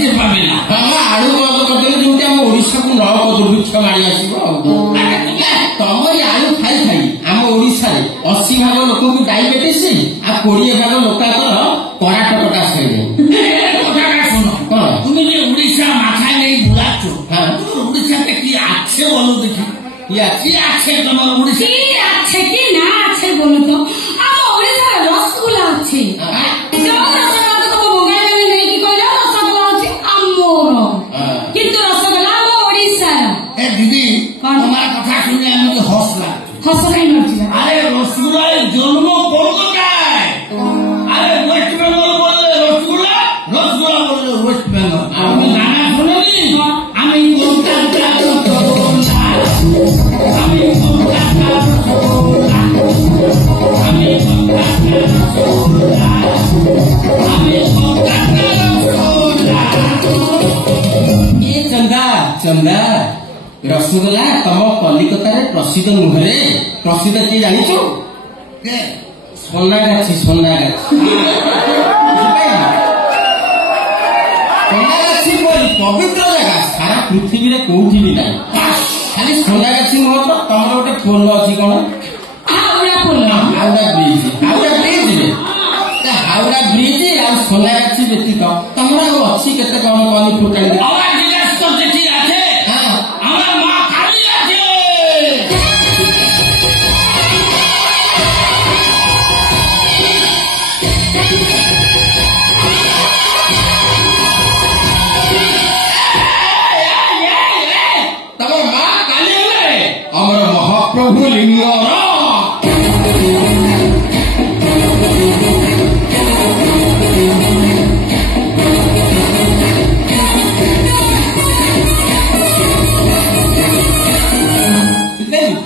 খেতে পাবে না। বাবা আଳୁ ବନ୍ଦ କରିଦେଲେ ଯେମିତି ଆମ ଓଡିଶାକୁ ନଳକ ଦୁର୍ଭିକ୍ଷ ମାଡ଼ି ଆସିବ ଆଉ। ତମରି ଆଳୁ ଖାଇ ଖାଇ ଆମ ଓଡିଶାରେ 80 ଭାଗ ଲୋକଙ୍କୁ ଡାଇବେଟିସ୍ ଆଉ 20 ଭାଗ ଲୋକଙ୍କର କରାଟକଟା ଶୈଳୀ। কথাটা শোনো, କଣ তুমি যে উড়িষ্যা মাথায় নেই ঘুরাচ্ছ, উড়িষ্যাতে কি আছে বলো দেখি? কি আছে? কি আছে তোমার উড়িষ্যা? কি আছে কি না আছে বলো তো? আমার ওড়িশার রসগোল্লা আছে। যেমন রসগোল্লা তো বঙ্গালী নেই কইলো রসগোল্লা আছে আমার, কিন্তু রসগোল্লা আমার ওড়িশার। এ দিদি, তোমার কথা শুনে আমি তো হসলাম। হসলাই নড়ছিল। আরে রসগোল্লার জন্ম কলকাতায়। আরে ওয়েস্ট বেঙ্গল বললে রসগোল্লা, রসগোল্লা বললে ওয়েস্ট বেঙ্গল। আমি গানা শুনিনি, আমি কলকাতার রসগোল্লা, আমি কলকাতার রসগোল্লা, আমি কলকাতার রসগোল্লা, আমি কলকাতার রসগোল্লা। ଏ ଚନ୍ଦା ଚନ୍ଦା ରସଗୋଲା ତମ କଲିକତାରେ ପ୍ରସିଦ୍ଧ ନୁହେଁ। ପ୍ରସିଦ୍ଧ କିଏ ଜାଣିଛୁ? কে? সোনাগাছি। সোনাগাছি বলি ପବିତ୍ର ଜାଗା ସାରା ପୃଥିବୀରେ କୋଉଠି ବି ନାହିଁ। ଖାଲି সোনাগাছি ନୁହଁ ତ, ତମର ଗୋଟେ ପୋଲ ଅଛି କଣ? হাওড়া পড়লো। ହାଉଡା ବ୍ରିଜ। ହାଉଡା ବ୍ରିଜରେ ହାଉଡା ବ୍ରିଜ ଆଉ সোনাগাছি ବ୍ୟତୀତ ତମର ଆଉ ଅଛି କେତେ କଣ କହନି ଫୁଟାଣି? আমার জিজ্ঞাসা করতে ঠিক আছে? হ্যাঁ আমার মা কালী আছে। ତମ ମା କାଲି ହେଲେ ଆମର ମହାପ୍ରଭୁ ଲିଙ୍ଗର।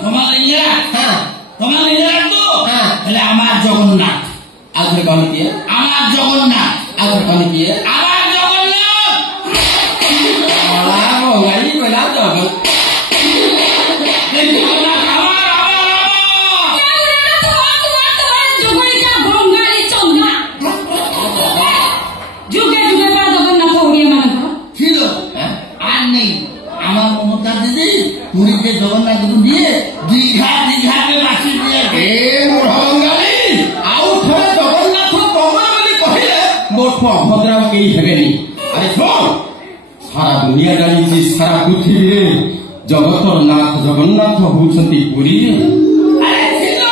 তোমার ইন্দিরা, হ্যাঁ তোমার ইন্দিরা তো হ্যাঁ। তাহলে আমার জগন্নাথ, ଆଉ ଥରେ କହନି କିଏ? আমার জগন্নাথ, ଆଉ ଥରେ କହନି କିଏ? আমার জগন্নাথ। ବଙ୍ଗାଳୀ କହିଲା ଜଗନ୍ନାଥ। এই জগন্নাথ আমার, আমার, আমার। জগন্নাথ বঙ্গালী চন্দা যুগে যুগে পর জগন্নাথ ওড়িয়া মানব ছিল আর নেই। আমার মমতা দিদি পুরীতে জগন্নাথকে নিয়ে দীঘাতে বাসি দিয়েছে। ଏ ମୂঢ় ବଙ୍ଗାଳୀ, ଆଉ ଥରେ ଜଗନ୍ନାଥ ପ୍ରଭୁ ବୋଲି କହିଲେ ମୋଠୁ ଅଭଦ୍ର ଆଉ କେହି ହେବେନି। ଆରେ ଶୁଣ, ସାରା ଦୁନିଆ ଜାଣିଛି ସାରା ପୃଥିବୀରେ ଜଗତର ନାଥ ଜଗନ୍ନାଥ ହଉଛନ୍ତି ପୁରୀରେ। আরে ছিল,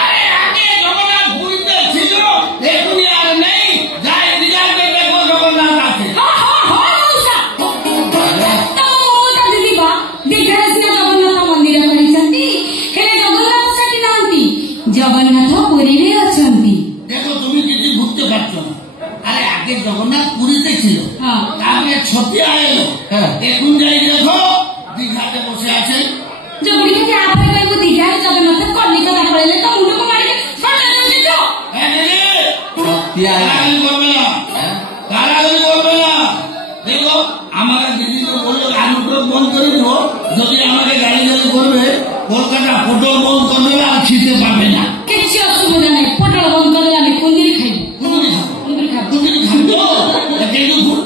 আরে আগে জগন্নাথ পুরীতে ছিল, এখন আর নেই। যাই দীঘাতে দেখো জগন্নাথ আছে। জগন্নাথ পুরীরে অছন্তি। দেখো তুমি কিছু বুঝতে পারছো না। আরে আগে জগন্নাথ পুরীতে ছিল, হ্যাঁ। তারপরে ছতিয়া এলো, হ্যাঁ। এখন যাই দেখো দীঘাতে বসে আছে। জগন্নাথ আপনি কইব দীঘার জগন্নাথ কলিকতা পড়লে তো মুন্ডু মারি ফাটা দিত। হ্যাঁ দিদি, সত্যিয়া তাড়াতাড়ি করবে না, তাড়াতাড়ি করবে না। দেখো আমাকে দিদিকে বললো আলুটা বন্ধ করে দেবো, যদি আমাকে গাড়ি গাড়ি করবে কলকাতা ফটো বন্ধ করবে আর ছিটে পাবে না। কিছু অসুবিধা নেই, পটল বন্ধ করলে আমি কুন্দিরি খাইব। কুঁদরি খাবো, কুন্দিরি খাবো। কুঁদরি খাবো। গেন্দু ফুল,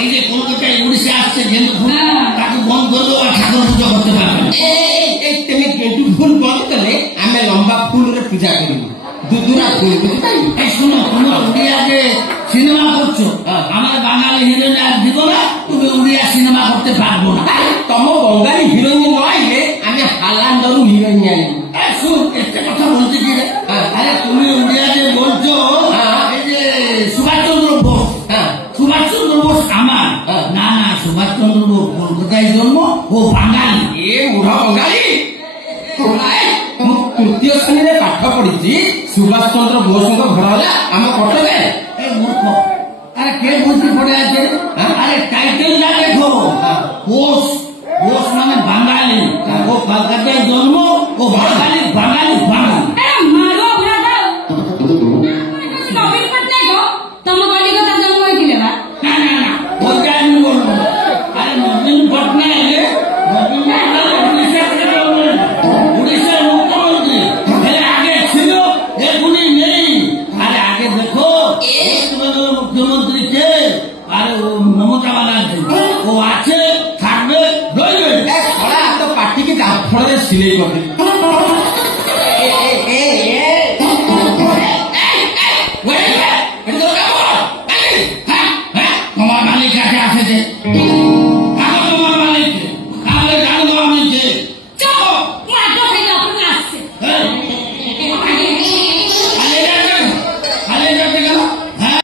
এই যে কলকাতায় উড়িষ্যা আসছে গেন্দু ফুল, তাকে বন্ধ করবে আর ঠাকুর পুজো করতে পারবে না। তুমি গেটু ফুল বন্ধ কলে ଆମେ ଲମ୍ବା ফুলରେ ପୂଜା କରିବୁ। ଦୁଦୁରା ফুল ବୁଝିପାରିଲୁ? এই শোনো, তোমরা উড়িয়াতে সিনেমা করছো, আমার বাঙালি হিরোইন আর দিব না, তুমি উড়িয়া সিনেমা করতে পারবো না। ତମ ବଙ୍ଗାଳୀ ହିରୋଇନ ନ ଆଇଲେ ଆମେ ହାଲାଣ୍ଡରୁ ହିରୋଇନ ଆଣିବୁ। এই শুন, একটা কথা বলতে কি রে? আরে তুমি উড়িয়াতে বলছো এই যে সুভাষচন্দ্র বোস, হ্যাঁ সুভাষচন্দ্র বোস আমার না না, সুভাষচন্দ্র বোস কলকাতায় জন্ম, ও বাঙালি। ଏ ବୁଢ ବଙ୍ଗାଳୀ, ମୁଁ ତୃତୀୟ ଶ୍ରେଣୀରେ ପାଠ ପଢିଛି। ସୁଭାଷ ଚନ୍ଦ୍ର ବୋଷଙ୍କ ଘର ହେଲା ଆମ କଟକରେ। এই মূর্খ, আরে কে বলতে পড়ে আছে? আরে টাইটেলটা দেখো, বোস, বোস মানে বাঙালি, ও কলকাতায় জন্ম, ও বাঙালি, বাঙালি, বাঙালি। মারো ভ্রাতা নবীন পটনায়ক তম কলিকতা জন্ম হয়েছিল না? না না না, ওইটা আমি বলবো না। আরে নবীন পটনায়ক, নবীন পটনায়ক উড়িষ্যার থেকে জন্ম, উড়িষ্যার মুখ্যমন্ত্রী। এর আগে ছিল, এখনই নেই। আরে আগে দেখো মুখ্যমন্ত্রী কে, ଆଠଡ଼ାରେ ସିଲେଇ କରିଦେବି। তোমার মালিক কাছে আসেছে